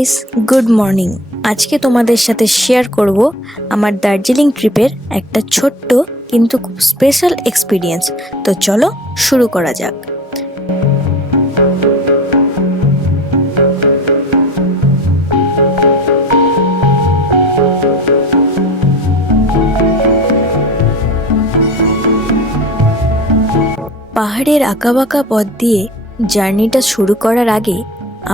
Guys, good morning. আজকে তোমাদের সাথে শেয়ার করব আমার দার্জিলিং ট্রিপের একটা ছোট্ট কিন্তু খুব স্পেশাল এক্সপিরিয়েন্স। তো চলো শুরু করা যাক। পাহাড়ের আঁকাবাঁকা পথ দিয়ে জার্নিটা শুরু করার আগে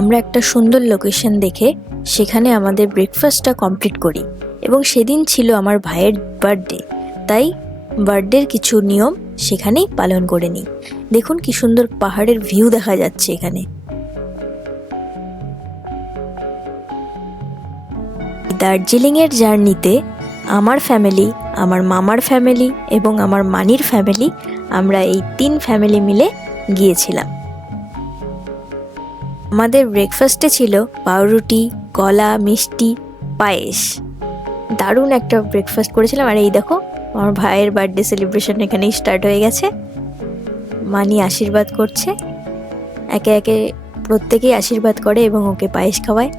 আমরা একটা সুন্দর লোকেশন দেখে সেখানে আমাদের ব্রেকফাস্টটা কমপ্লিট করি। এবং সেদিন ছিল আমার ভাইয়ের বার্থডে, তাই বার্থডের কিছু নিয়ম সেখানেই পালন করে নিই। দেখুন কি সুন্দর পাহাড়ের ভিউ দেখা যাচ্ছে এখানে। দার্জিলিংয়ের জার্নিতে আমার ফ্যামিলি, আমার মামার ফ্যামিলি এবং আমার মানির ফ্যামিলি, আমরা এই 3 ফ্যামিলি মিলে গিয়েছিলাম। আমাদের ব্রেকফাস্টে ছিল পাউরুটি, কলা, মিষ্টি, পায়েস। দারুণ একটা ব্রেকফাস্ট করেছিলাম। আর এই দেখো আমার ভাইয়ের বার্থডে সেলিব্রেশন এখানেই স্টার্ট হয়ে গেছে। মানি আশীর্বাদ করছে, একে একে প্রত্যেকেই আশীর্বাদ করে এবং ওকে পায়েস খাওয়ায়।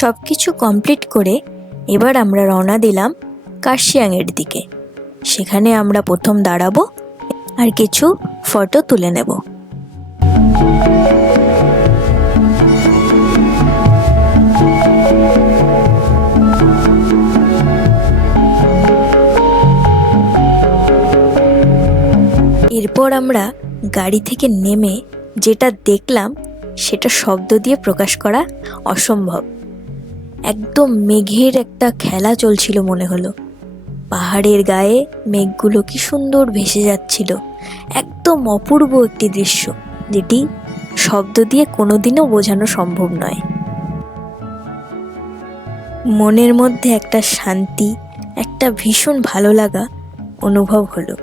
সব কিছু কমপ্লিট করে এবার আমরা রওনা দিলাম কার্শিয়াংয়ের দিকে। সেখানে আমরা প্রথম দাঁড়াবো আর কিছু ফটো তুলে নেব। এরপর আমরা গাড়ি থেকে নেমে যেটা দেখলাম সেটা শব্দ দিয়ে প্রকাশ করা অসম্ভব। একদম মেঘের একটা খেলা চলছিল মনে হলো। পাহাড়ের গায়ে মেঘগুলো কি সুন্দর ভেসে যাচ্ছিল। একদম অপূর্ব একটি দৃশ্য, যেটি শব্দ দিয়ে কোনোদিনও বোঝানো সম্ভব নয়। মনের মধ্যে একটা শান্তি, একটা ভীষণ ভালো লাগা অনুভব হলো।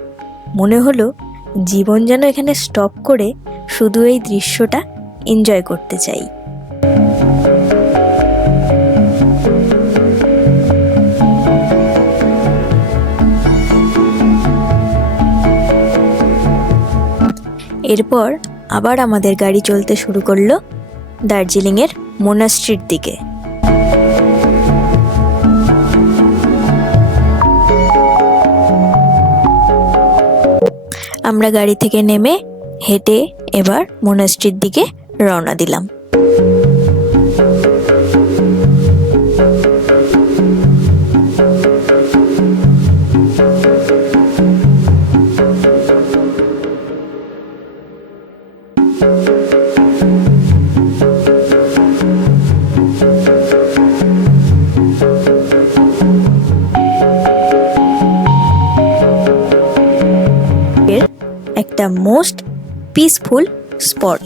মনে হলো জীবন যেন এখানে স্টপ করে শুধু এই দৃশ্যটা এনজয় করতে চাই। এরপর আবার আমাদের গাড়ি চলতে শুরু করলো দার্জিলিংয়ের মোনাস্ট্রির দিকে। আমরা গাড়ি থেকে নেমে হেঁটে এবার মোনাস্ট্রির দিকে রওনা দিলাম। একটা মোস্ট পিসফুল স্পট।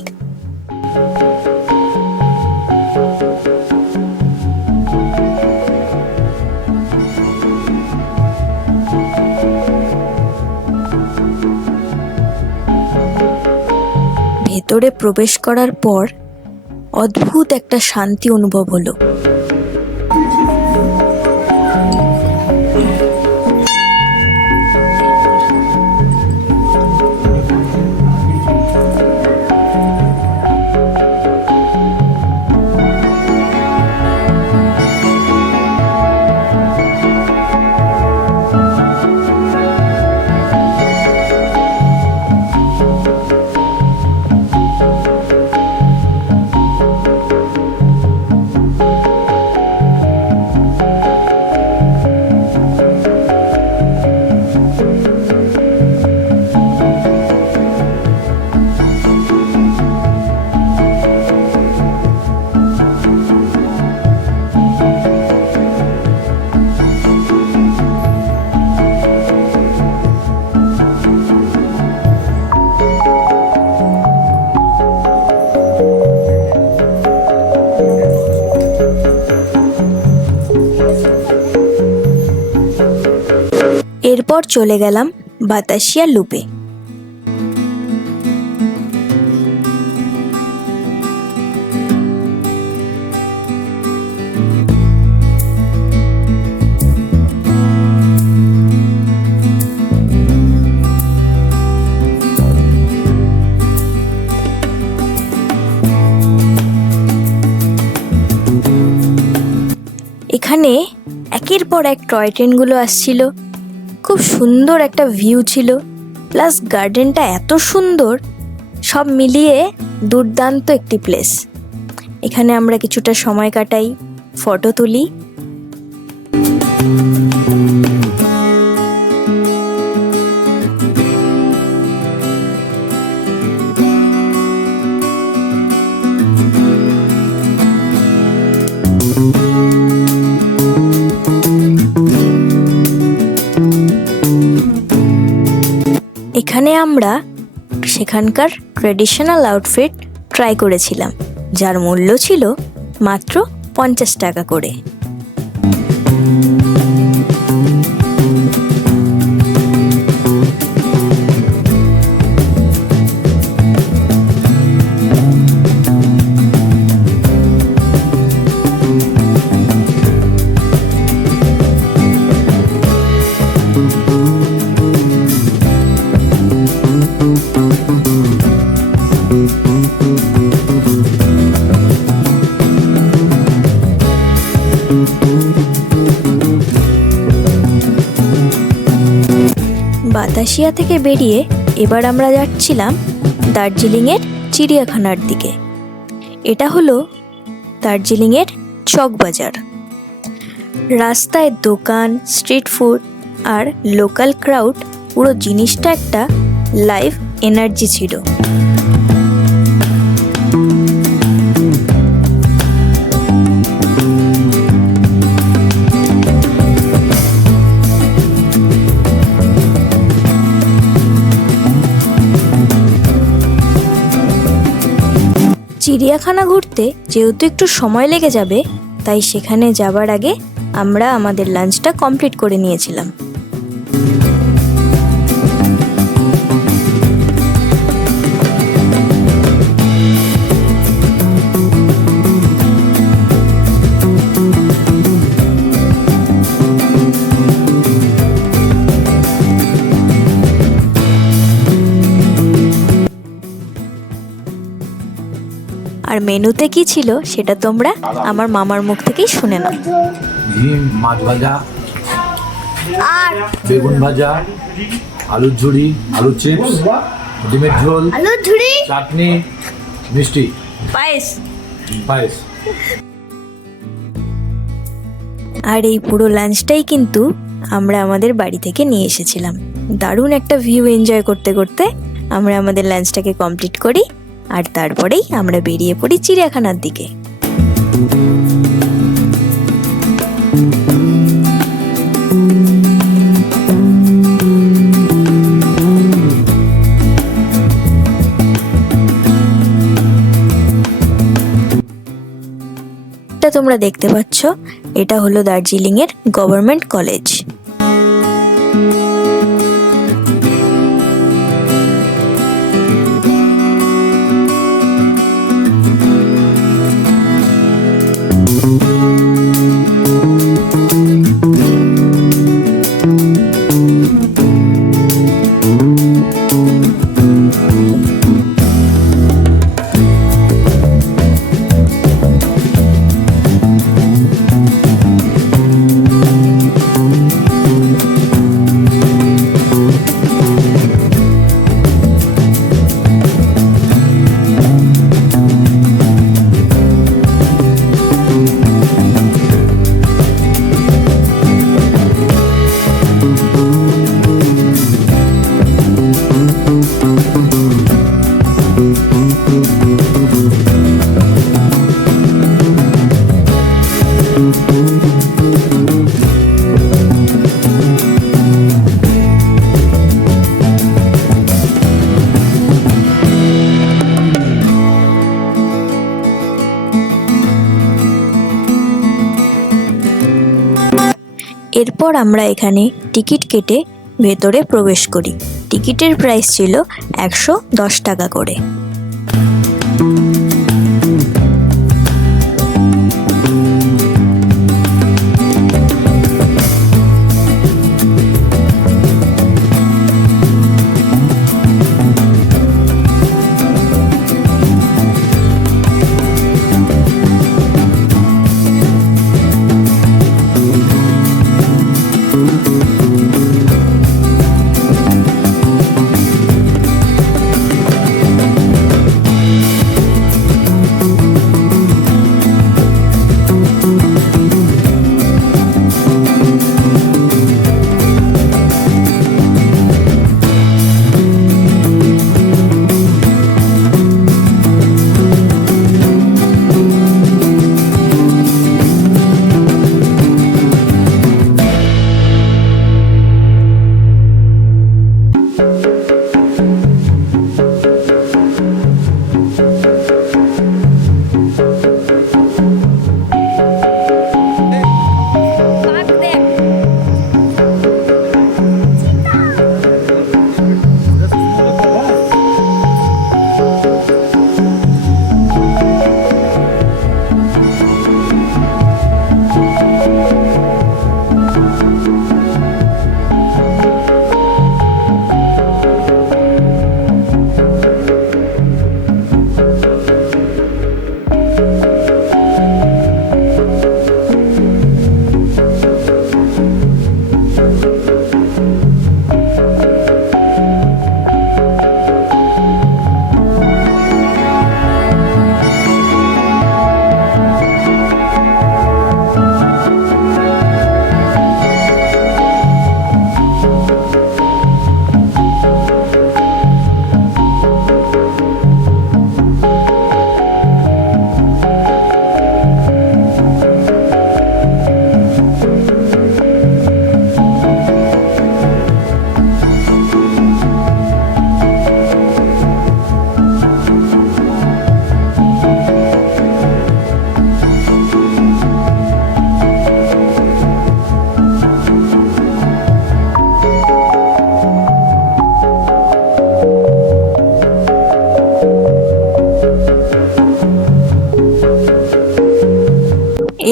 ভেতরে প্রবেশ করার পর অদ্ভুত একটা শান্তি অনুভব হলো। এরপর চলে গেলাম বাতাসিয়া লুপে। এখানে একের পর এক টয় ট্রেনগুলো আসছিল, খুব সুন্দর একটা ভিউ ছিল, প্লাস গার্ডেনটা এত সুন্দর, সব মিলিয়ে দুর্দান্ত একটি প্লেস। এখানে আমরা কিছুটা সময় কাটাই, ফটো তুলি। এখানে আমরা সেখানকার ট্রেডিশনাল আউটফিট ট্রাই করেছিলাম, যার মূল্য ছিল মাত্র 50 টাকা করে। বাতাসিয়া থেকে বেরিয়ে এবার আমরা যাচ্ছিলাম দার্জিলিংয়ের চিড়িয়াখানার দিকে। এটা হলো দার্জিলিংয়ের চকবাজার। রাস্তায় দোকান, স্ট্রিট ফুড আর লোকাল ক্রাউড, পুরো জিনিসটা একটা লাইভ এনার্জি ছিল। চিড়িয়াখানা ঘুরতে যেহেতু একটু সময় লেগে যাবে, তাই সেখানে যাবার আগে আমরা আমাদের লাঞ্চটা কমপ্লিট করে নিয়েছিলাম। আর মেনুতে কি ছিল সেটা তোমরা আমার মামার মুখ থেকেই শুনে নাও। ডিম, মাছ ভাজা, বেগুন ভাজা, আলুর ঝুড়ি, আলুর চিপস, ডিমের ঝোল, চাটনি, মিষ্টি, পায়েস। আর এই পুরো লাঞ্চটাই কিন্তু আমরা আমাদের বাড়ি থেকে নিয়ে এসেছিলাম। দারুণ একটা ভিউ এনজয় করতে করতে আমরা আমাদের লাঞ্চটাকে কমপ্লিট করি, আর তারপরেই আমরা বেরিয়ে পড়ি চিড়িয়াখানার দিকে। এটা তোমরা দেখতে পাচ্ছ, এটা হলো দার্জিলিংয়ের গভর্নমেন্ট কলেজ। এরপর আমরা এখানে টিকিট কেটে ভেতরে প্রবেশ করি। টিকিটের প্রাইস ছিল 110 টাকা করে।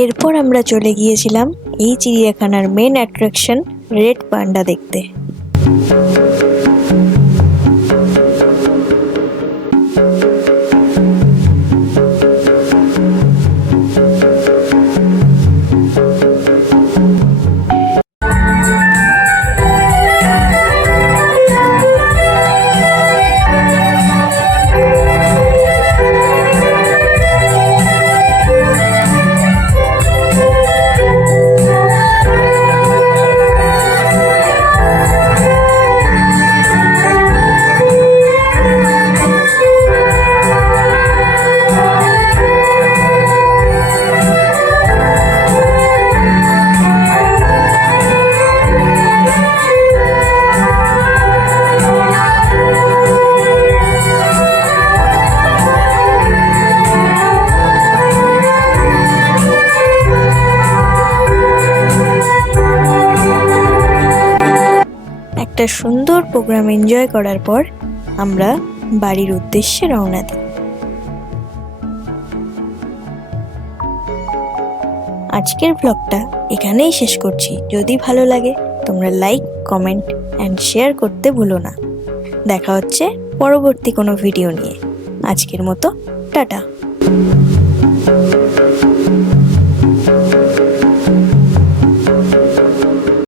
এরপর আমরা চলে গিয়েছিলাম এই চিড়িয়াখানার মেন অ্যাট্রাকশন রেড পান্ডা দেখতে। একটা সুন্দর প্রোগ্রাম এনজয় করার পর আমরা বাড়ির উদ্দেশ্যে রওনা দিই। আজকের ব্লগটা এখানেই শেষ করছি। যদি ভালো লাগে তোমরা লাইক, কমেন্ট অ্যান্ড শেয়ার করতে ভুলো না। দেখা হচ্ছে পরবর্তী কোনো ভিডিও নিয়ে। আজকের মতো টাটা।